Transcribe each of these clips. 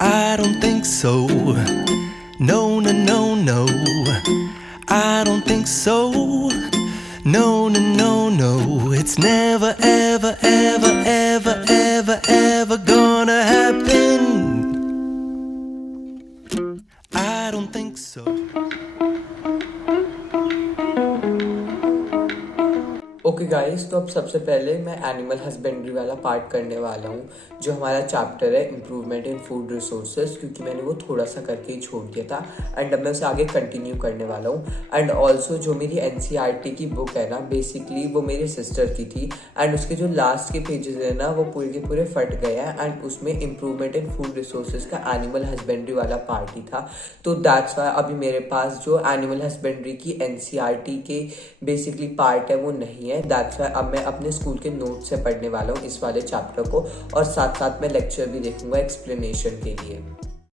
I don't think so. No, no, no, no. I don't think so. No, no, no, no. It's never, ever, ever, ever, ever, ever gonna happen. I don't think so. Okay guys, तो अब सबसे पहले मैं animal husbandry वाला part करने वाला हूँ, जो हमारा चैप्टर है इम्प्रूवमेंट इन फूड रिसोर्सेज, क्योंकि मैंने वो थोड़ा सा करके ही छोड़ दिया था एंड अब मैं उसे आगे कंटिन्यू करने वाला हूँ। एंड ऑल्सो जो मेरी एनसीईआरटी की बुक है ना, बेसिकली वो मेरी सिस्टर की थी एंड उसके जो लास्ट के पेजेस है ना, वो पूरे के पूरे फट गए हैं एंड उसमें इम्प्रूवमेंट इन फूड रिसोर्सेज का एनिमल हस्बेंड्री वाला पार्ट ही था। तो दैट्स वाई अभी मेरे पास जो एनिमल हस्बेंड्री की एनसीईआरटी के बेसिकली पार्ट है वो नहीं है। दैट्स वाई अब मैं अपने स्कूल के नोट से पढ़ने वाला हूँ इस वाले चैप्टर को, और साथ साथ में लेक्चर भी देखूंगा एक्सप्लेनेशन के लिए।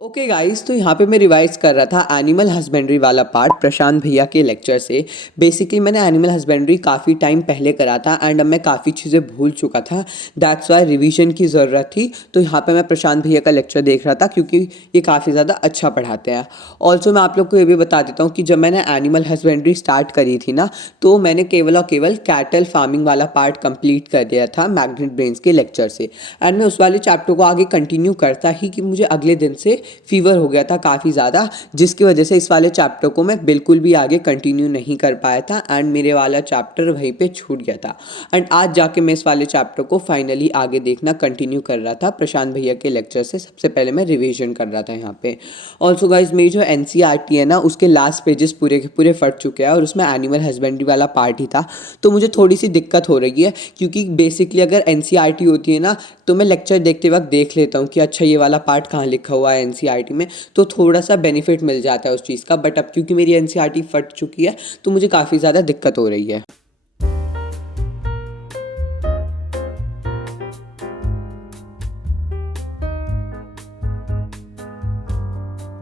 ओके गाइस, तो यहाँ पे मैं रिवाइज कर रहा था एनिमल हस्बेंड्री वाला पार्ट प्रशांत भैया के लेक्चर से। बेसिकली मैंने एनिमल हस्बेंड्री काफ़ी टाइम पहले करा था एंड अब मैं काफ़ी चीज़ें भूल चुका था। दैट्स वाई रिवीजन की ज़रूरत थी। तो यहाँ पे मैं प्रशांत भैया का लेक्चर देख रहा था क्योंकि ये काफ़ी ज़्यादा अच्छा पढ़ाते हैं। ऑल्सो मैं आप लोग को ये भी बता देता हूँ कि जब मैंने एनिमल हस्बेंड्री स्टार्ट करी थी ना, तो मैंने केवल और केवल कैटल फार्मिंग वाला पार्ट कंप्लीट कर दिया था मैग्नेट ब्रेन्स के लेक्चर से। एंड मैं उस वाले चैप्टर को आगे कंटिन्यू करता ही कि मुझे अगले दिन से फीवर हो गया था काफ़ी ज़्यादा, जिसकी वजह से इस वाले चैप्टर को मैं बिल्कुल भी आगे कंटिन्यू नहीं कर पाया था एंड मेरे वाला चैप्टर वहीं पे छूट गया था। एंड आज जाके मैं इस वाले चैप्टर को फाइनली आगे देखना कंटिन्यू कर रहा था प्रशांत भैया के लेक्चर से। सबसे पहले मैं रिविजन कर रहा था यहाँ पे। ऑल्सो गाइज, मेरी जो एनसीईआरटी है ना, उसके लास्ट पेजेस पूरे के पूरे फट चुके हैं और उसमें एनिमल हस्बेंड्री वाला पार्ट ही था। तो मुझे थोड़ी सी दिक्कत हो रही है क्योंकि बेसिकली अगर एनसीईआरटी होती है ना, तो मैं लेक्चर देखते वक्त देख लेता हूँ कि अच्छा ये वाला पार्ट कहाँ लिखा हुआ है एनसीईआरटी में, तो थोड़ा सा बेनिफिट मिल जाता है उस चीज़ का। बट अब क्योंकि मेरी एनसीईआरटी फट चुकी है तो मुझे काफ़ी ज़्यादा दिक्कत हो रही है।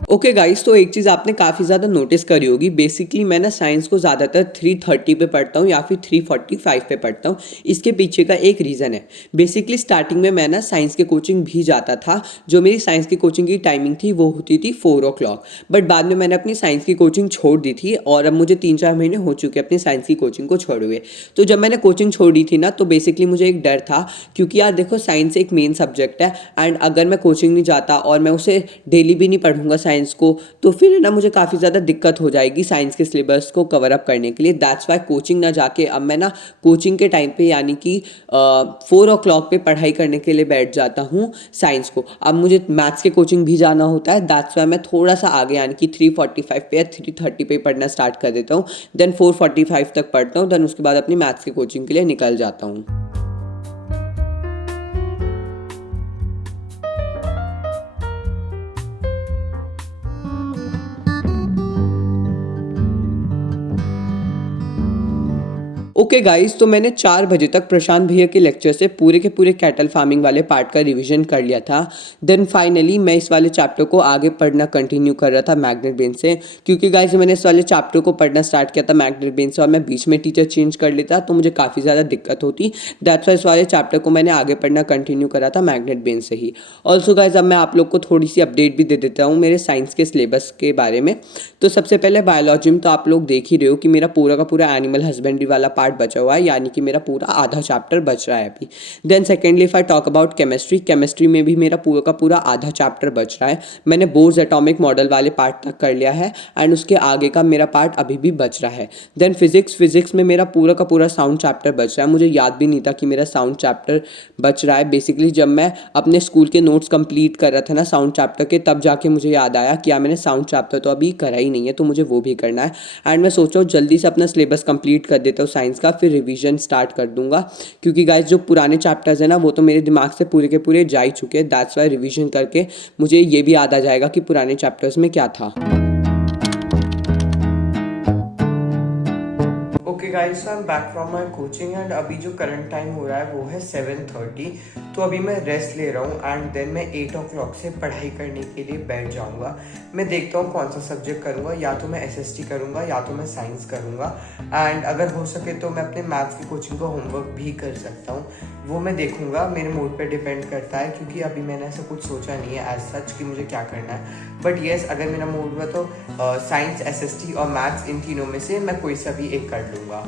ओके गाइस, तो एक चीज़ आपने काफ़ी ज़्यादा नोटिस करी होगी। बेसिकली मैं ना साइंस को ज़्यादातर 330 पे पढ़ता हूँ या फिर 345 पे पढ़ता हूँ। इसके पीछे का एक रीज़न है। बेसिकली स्टार्टिंग में मैं ना साइंस के कोचिंग भी जाता था। जो मेरी साइंस की कोचिंग की टाइमिंग थी वो होती थी 4 o'clock। बट बाद में मैंने अपनी साइंस की कोचिंग छोड़ दी थी और अब मुझे 3-4 महीने हो चुके अपनी साइंस की कोचिंग को छोड़े हुए। तो जब मैंने कोचिंग छोड़ी थी ना, तो बेसिकली मुझे एक डर था, क्योंकि यार देखो साइंस एक मेन सब्जेक्ट है एंड अगर मैं कोचिंग नहीं जाता और मैं उसे डेली भी नहीं पढ़ूंगा साइंस को, तो फिर ना मुझे काफ़ी ज़्यादा दिक्कत हो जाएगी साइंस के सिलेबस को कवर अप करने के लिए। दैट्स वाई कोचिंग ना जाके अब मैं ना कोचिंग के टाइम पे यानी कि 4 o'clock पे पढ़ाई करने के लिए बैठ जाता हूँ साइंस को। अब मुझे मैथ्स के कोचिंग भी जाना होता है। दैट्स वाई मैं थोड़ा सा आगे यानी कि 3:45 पे या 3:30 पे पढ़ना स्टार्ट कर देता हूँ। देन 4:45 तक पढ़ता हूँ, देन उसके बाद अपनी मैथ्स की कोचिंग के लिए निकल जाता हूँ। ओके गाइस, तो मैंने 4 बजे तक प्रशांत भैया के लेक्चर से पूरे के पूरे कैटल फार्मिंग वाले पार्ट का रिवीजन कर लिया था। देन फाइनली मैं इस वाले चैप्टर को आगे पढ़ना कंटिन्यू कर रहा था मैग्नेट ब्रेन से, क्योंकि गाइस मैंने इस वाले चैप्टर को पढ़ना स्टार्ट किया था मैग्नेट ब्रेन से और मैं बीच में टीचर चेंज कर लेता तो मुझे काफ़ी ज़्यादा दिक्कत होती। दैट्स वाई इस वाले चैप्टर को मैंने आगे पढ़ना कंटिन्यू करा था मैग्नेट ब्रेन से ही। ऑल्सो गाइस, अब मैं आप लोग को थोड़ी सी अपडेट भी दे देता हूँ मेरे साइंस के सिलेबस के बारे में। तो सबसे पहले बायोलॉजी में तो आप लोग देख ही रहे हो कि मेरा पूरा का पूरा एनिमल हस्बेंड्री वाला पार्ट बचा हुआ है, यानी कि मेरा पूरा आधा चैप्टर बच रहा है अभी। Then secondly if I talk about chemistry, chemistry में भी मेरा पूरा का पूरा आधा चैप्टर बच रहा है। मैंने बोर्स एटॉमिक मॉडल वाले पार्ट तक कर लिया है एंड उसके आगे का मेरा पार्ट अभी भी बच रहा है। देन फिजिक्स, फिजिक्स में मेरा पूरा का पूरा साउंड चैप्टर बच रहा है। मुझे याद भी नहीं था कि मेरा साउंड चैप्टर बच रहा है। बेसिकली जब मैं अपने स्कूल के नोट्स कंप्लीट कर रहा था ना साउंड चैप्टर के, तब जाके मुझे याद आया कि यार मैंने साउंड चैप्टर तो अभी करा ही नहीं है, तो मुझे वो भी करना है। एंड मैं सोच रहा हूँ जल्दी से अपना सिलेबस कंप्लीट कर देता हूँ साइंस का, फिर रिवीजन स्टार्ट कर दूंगा, क्योंकि गाइस जो पुराने चैप्टर्स है ना वो तो मेरे दिमाग से पूरे के पूरे जा ही चुके हैं। दैट्स वाई रिवीजन करके मुझे ये भी याद आ जाएगा कि पुराने चैप्टर्स में क्या था। Okay guys, I am back from my coaching and अभी जो करंट टाइम हो रहा है वो है 7:30। तो अभी मैं रेस्ट ले रहा हूँ एंड देन मैं 8 o'clock से पढ़ाई करने के लिए बैठ जाऊँगा। मैं देखता हूँ कौन सा सब्जेक्ट करूँगा, या तो मैं एसएसटी करूँगा या तो मैं साइंस करूँगा। एंड अगर हो सके तो मैं अपने मैथ्स की कोचिंग को होमवर्क भी कर सकता हूँ। वो मैं देखूंगा, मेरे मूड पे डिपेंड करता है, क्योंकि अभी मैंने ऐसा कुछ सोचा नहीं है एज सच कि मुझे क्या करना है। बट येस, अगर मेरा मूड हुआ तो साइंस, एसएसटी और मैथ्स, इन तीनों में से मैं कोई सा भी एक कर लूँगा।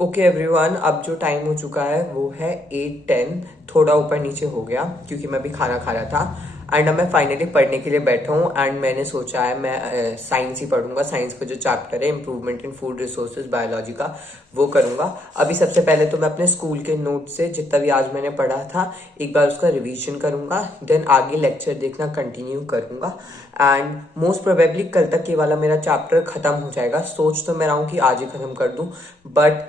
ओके एवरीवन, अब जो टाइम हो चुका है वो है 8:10, थोड़ा ऊपर नीचे हो गया क्योंकि मैं अभी खाना खा रहा था। एंड अब मैं फाइनली पढ़ने के लिए बैठा हूँ एंड मैंने सोचा है मैं साइंस ही पढ़ूंगा। साइंस का जो चैप्टर है improvement in food resources biology का, वो करूंगा। अभी सबसे पहले तो मैं अपने स्कूल के नोट से जितना भी आज मैंने पढ़ा था एक बार उसका रिवीजन करूंगा, देन आगे लेक्चर देखना कंटिन्यू करूंगा एंड मोस्ट प्रोबेबली कल तक ये वाला मेरा चैप्टर खत्म हो जाएगा। सोच तो मैं रहा हूँ कि आज ही खत्म कर दूँ, बट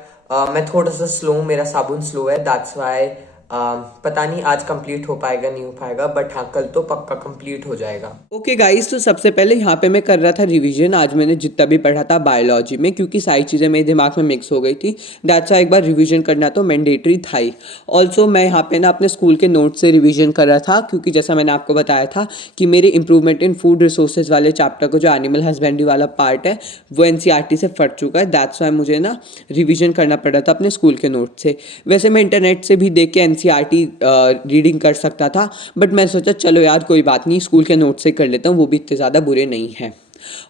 मैं थोड़ा सा स्लो हूँ, मेरा साबुन स्लो है, दैट्स वाई पता नहीं आज कंप्लीट हो पाएगा नहीं हो पाएगा, बट हाँ कल तो पक्का कंप्लीट हो जाएगा। ओके गाइस, तो सबसे पहले यहाँ पे मैं कर रहा था रिवीजन आज मैंने जितना भी पढ़ा था बायोलॉजी में, क्योंकि सारी चीज़ें मेरे दिमाग में मिक्स हो गई थी। दैट्स एक बार रिवीजन करना तो मैंडेटरी था ही। ऑल्सो मैं यहाँ पे ना अपने स्कूल के नोट से रिवीजन कर रहा था, क्योंकि जैसा मैंने आपको बताया था कि मेरे इंप्रूवमेंट इन फूड रिसोर्सेज वाले चैप्टर को जो एनिमल हस्बेंड्री वाला पार्ट है वो NCERT से फट चुका है। दैट्स वाई मुझे ना रिवीजन करना पड़ रहा था अपने स्कूल के नोट से। वैसे मैं इंटरनेट से भी देख के NCERT रीडिंग कर सकता था, बट मैं सोचा चलो यार कोई बात नहीं, स्कूल के नोट से कर लेता हूँ, वो भी इतने ज़्यादा बुरे नहीं हैं।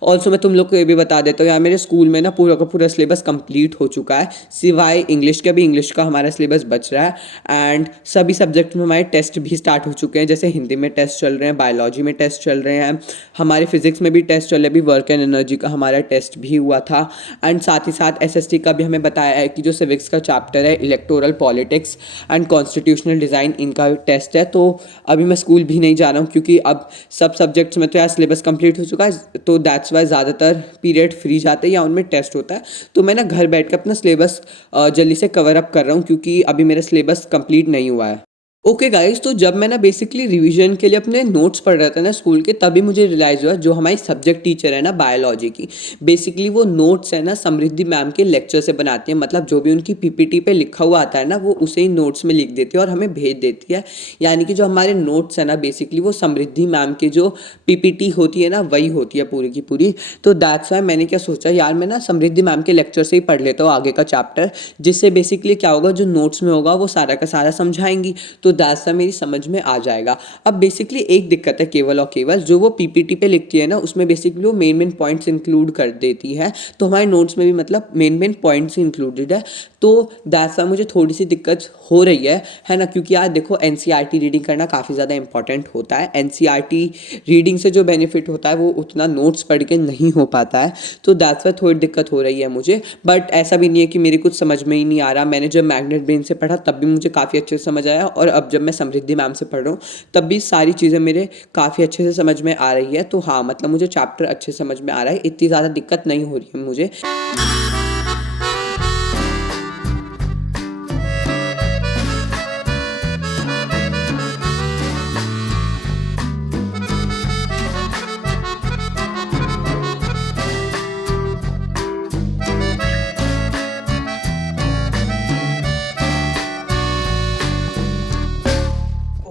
ऑल्सो मैं तुम लोग को ये भी बता देता हूँ यार, मेरे स्कूल में ना पूरा का पूरा सिलेबस कंप्लीट हो चुका है, सिवाय इंग्लिश का। भी इंग्लिश का हमारा सिलेबस बच रहा है एंड सभी सब्जेक्ट में हमारे टेस्ट भी स्टार्ट हो चुके हैं। जैसे हिंदी में टेस्ट चल रहे हैं, बायोलॉजी में टेस्ट चल रहे हैं, हमारे फिजिक्स में भी टेस्ट चल रहे हैं, अभी वर्क एंड एनर्जी का हमारा टेस्ट भी हुआ था एंड साथ ही साथ SST का भी हमें बताया है कि जो सिविक्स का चैप्टर है electoral politics and constitutional design, इनका टेस्ट है। तो अभी मैं स्कूल भी नहीं जा रहा हूँ क्योंकि अब सब सब्जेक्ट्स में तो यार सिलेबस कंप्लीट हो चुका है, तो दैट्स वाई ज़्यादातर पीरियड फ्री जाते हैं या उनमें टेस्ट होता है। तो मैं ना घर बैठ के अपना सिलेबस जल्दी से कवर अप कर रहा हूँ, क्योंकि अभी मेरा सिलेबस कंप्लीट नहीं हुआ है। ओके गाइस, तो जब मैं ना बेसिकली रिवीजन के लिए अपने नोट्स पढ़ रहा था ना स्कूल के, तभी मुझे रियलाइज़ हुआ जो हमारी सब्जेक्ट टीचर है ना बायोलॉजी की, बेसिकली वो नोट्स है ना समृद्धि मैम के लेक्चर से बनाती है। मतलब जो भी उनकी PPT पे लिखा हुआ आता है ना वो उसे ही नोट्स में लिख देती है और हमें भेज देती है। यानी कि जो हमारे नोट्स है ना बेसिकली वो समृद्धि मैम की जो PPT होती है ना वही होती है पूरी की पूरी। तो दैट्स वाई मैंने क्या सोचा यार, मैं ना समृद्धि मैम के लेक्चर से ही पढ़ लेता हूँ आगे का चैप्टर, जिससे बेसिकली क्या होगा जो नोट्स में होगा वो सारा का सारा समझाएंगी, तो दैट्स वाई मेरी समझ में आ जाएगा। अब बेसिकली एक दिक्कत है केवल और केवल, जो वो PPT पे लिखती है ना उसमें बेसिकली वो मेन पॉइंट्स इंक्लूड कर देती है, तो हमारे नोट्स में भी मतलब मेन पॉइंट्स इंक्लूडेड है। तो दैट्स वाई मुझे थोड़ी सी दिक्कत हो रही है ना, क्योंकि यार देखो NCERT रीडिंग करना काफ़ी ज़्यादा इंपॉर्टेंट होता है। NCERT रीडिंग से जो बेनिफिट होता है वो उतना नोट्स पढ़ के नहीं हो पाता है, तो दैट्स वाई थोड़ी दिक्कत हो रही है मुझे। बट ऐसा भी नहीं है कि मेरे कुछ समझ में ही नहीं आ रहा। मैंने जब मैग्नेट ब्रेन से पढ़ा तब भी मुझे काफ़ी अच्छे से समझ आया, और अब जब मैं समृद्धि मैम से पढ़ रहा हूँ तब भी सारी चीज़ें मेरे काफ़ी अच्छे से समझ में आ रही है। तो हाँ, मतलब मुझे चैप्टर अच्छे समझ में आ रहा है, इतनी ज़्यादा दिक्कत नहीं हो रही है मुझे।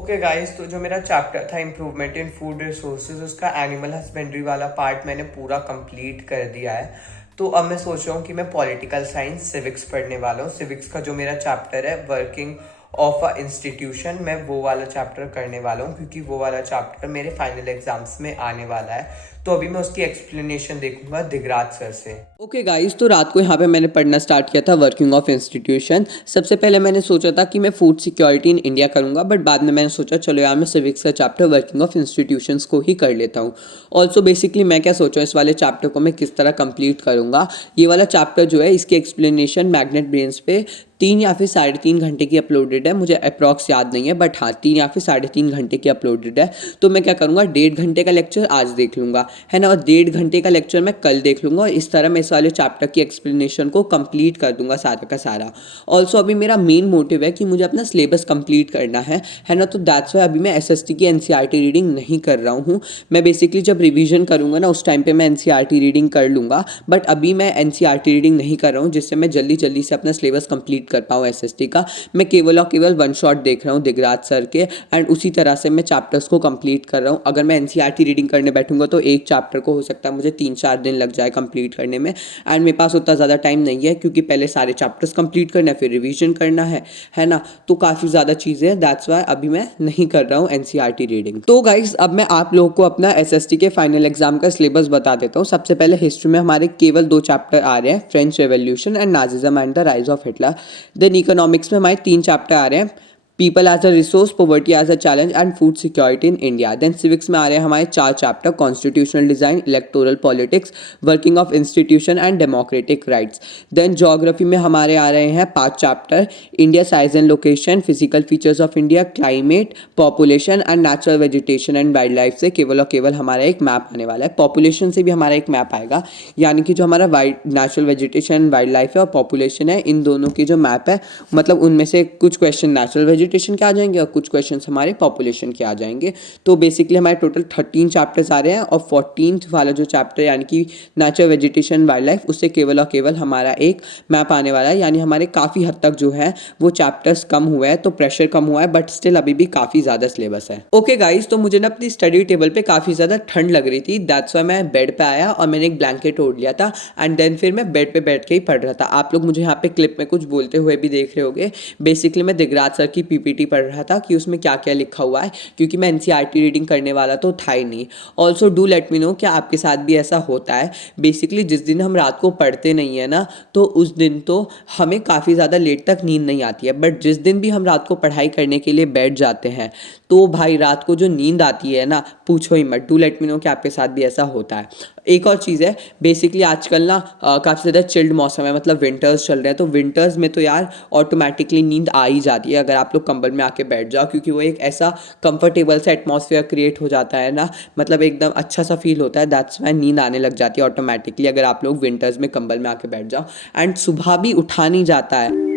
ओके गाइस, तो जो मेरा चैप्टर था इम्प्रूवमेंट इन फूड रिसोर्सेज, उसका एनिमल हस्बेंड्री वाला पार्ट मैंने पूरा कंप्लीट कर दिया है। तो अब मैं सोच रहा हूँ कि मैं पॉलिटिकल साइंस सिविक्स पढ़ने वाला हूँ। सिविक्स का जो मेरा चैप्टर है वर्किंग ऑफ अ इंस्टीट्यूशन, मैं वो वाला चैप्टर करने वाला हूँ, क्योंकि वो वाला चैप्टर मेरे फाइनल एग्जाम्स में आने वाला है। तो अभी मैं उसकी एक्सप्लेनेशन देखूंगा दिगराज सर से। ओके गाइस, तो रात को यहाँ पे मैंने पढ़ना स्टार्ट किया था वर्किंग ऑफ इंस्टीट्यूशन। सबसे पहले मैंने सोचा था कि मैं फूड सिक्योरिटी इन इंडिया करूँगा, बट बाद में मैंने सोचा चलो यार मैं सिविक्स का चैप्टर वर्किंग ऑफ इंस्टीट्यूशंस को ही कर लेता हूँ। ऑल्सो बेसिकली मैं क्या सोचा इस वाले चैप्टर को मैं किस तरह कंप्लीट करूँगा। ये वाला चैप्टर जो है इसकी एक्सप्लेनेशन मैग्नेट ब्रेन्स पे 3 या फिर 3.5 घंटे की अपलोडेड है, मुझे अप्रॉक्स याद नहीं है, बट हाँ 3 या फिर 3.5 घंटे की अपलोडेड है। तो मैं क्या करूँगा, 1.5 घंटे का लेक्चर आज देख लूँगा, है ना, और 1.5 घंटे का लेक्चर मैं कल देख लूँगा, और इस तरह मैं इस वाले चैप्टर की एक्सप्लेनेशन को कंप्लीट कर दूंगा सारा का सारा। ऑल्सो अभी मेरा मेन मोटिव है कि मुझे अपना सिलेबस कंप्लीट करना है ना, तो दैट्स वाई अभी मैं SST की NCERT रीडिंग नहीं कर रहा हूँ। मैं बेसिकली जब रिवीजन करूँगा ना उस टाइम पे मैं NCERT रीडिंग कर लूँगा, बट अभी मैं NCERT रीडिंग नहीं कर रहा हूँ, जिससे मैं जल्दी जल्दी से अपना सिलेबस कंप्लीट कंप्लीट कर पाऊँ एसएसटी का। मैं केवल और केवल वन शॉट देख रहा हूँ दिगराज सर के, एंड उसी तरह से मैं चैप्टर्स को कंप्लीट कर रहा हूँ। अगर मैं एनसीईआरटी रीडिंग करने बैठूंगा तो एक चैप्टर को हो सकता है मुझे 3-4 दिन लग जाए कंप्लीट करने में, एंड मेरे पास उतना ज़्यादा टाइम नहीं है क्योंकि पहले सारे चैप्टर्स कंप्लीट करना है, फिर रिवीजन करना है ना, तो काफ़ी ज़्यादा चीज़ें हैं। दैट्स वाई अभी मैं नहीं कर रहा हूँ एनसीईआरटी रीडिंग। तो गाइस अब मैं आप लोगों को अपना एसएसटी के फाइनल एग्जाम का सिलेबस बता देता हूँ। सबसे पहले हिस्ट्री में हमारे केवल 2 चैप्टर आ रहे हैं, French revolution and nazism and the rise of Hitler. Then economics में हमारे 3 चैप्टर आ रहे हैं, people as a resource, poverty as a challenge and food security in India. Then civics में आ रहे हैं हमारे 4 chapter, constitutional design, electoral politics, working of institution and democratic rights. Then geography में हमारे आ रहे हैं 5 chapter, India size and location, physical features of India, climate, population and natural vegetation and wild life से केवल और केवल हमारा एक मैप आने वाला है। पॉपुलेशन से भी हमारा एक मैप आएगा, यानी कि जो हमारा नेचुरल वेजिटेशन वाइल्ड लाइफ है और पॉपुलेशन है, इन दोनों की जो मैप है, मतलब उनमें से कुछ क्वेश्चन नेचुरल वेजिटेशन के आ जाएंगे और कुछ क्वेश्चंस हमारे पॉपुलेशन के आ जाएंगे। तो बेसिकली हमारे टोटल 13 चैप्टर्स आ रहे हैं, और 14th वाला जो चैप्टर यानी कि नेचुरल वेजिटेशन वाइल्ड लाइफ, उससे केवल और केवल हमारा एक मैप आने वाला है। यानी हमारे काफ़ी हद तक जो है वो चैप्टर्स कम हुए हैं, तो प्रेशर कम हुआ है, बट स्टिल अभी भी काफ़ी ज़्यादा सिलेबस है। ओके गाइज, तो मुझे ना अपनी स्टडी टेबल पे काफ़ी ज़्यादा ठंड लग रही थी, दैट्स वाई मैं बेड पे आया और मैंने एक ब्लैंकेट ओढ़ लिया था, एंड देन फिर मैं बेड पे बैठ के ही पढ़ रहा था। आप लोग मुझे यहाँ पे क्लिप में कुछ बोलते हुए भी देख रहे होगे। बेसिकली मैं दिगराज सर की पीपीटी पढ़ रहा था कि उसमें क्या क्या लिखा हुआ है, क्योंकि मैं एनसीईआरटी रीडिंग करने वाला तो था ही नहीं। Also do let me know क्या आपके साथ भी ऐसा होता है। बेसिकली जिस दिन हम रात को पढ़ते नहीं है ना, तो उस दिन तो हमें काफ़ी ज़्यादा लेट तक नींद नहीं आती है, बट जिस दिन भी हम रात को पढ़ाई करने के लिए बैठ जाते हैं तो भाई रात को जो नींद आती है ना, पूछो ही मत। डू लेट मी नो कि आपके साथ भी ऐसा होता है। एक और चीज़ है, बेसिकली आजकल ना काफ़ी ज़्यादा चिल्ड मौसम है, मतलब विंटर्स चल रहे हैं, तो विंटर्स में तो यार ऑटोमेटिकली नींद आ ही जाती है अगर आप लोग कंबल में आके बैठ जाओ, क्योंकि वो एक ऐसा कंफर्टेबल सा एटमॉस्फेयर क्रिएट हो जाता है ना, मतलब एकदम अच्छा सा फील होता है। दैट्स वाई नींद आने लग जाती है ऑटोमेटिकली अगर आप लोग विंटर्स में कंबल में आके बैठ जाओ, एंड सुबह भी उठा नहीं जाता है।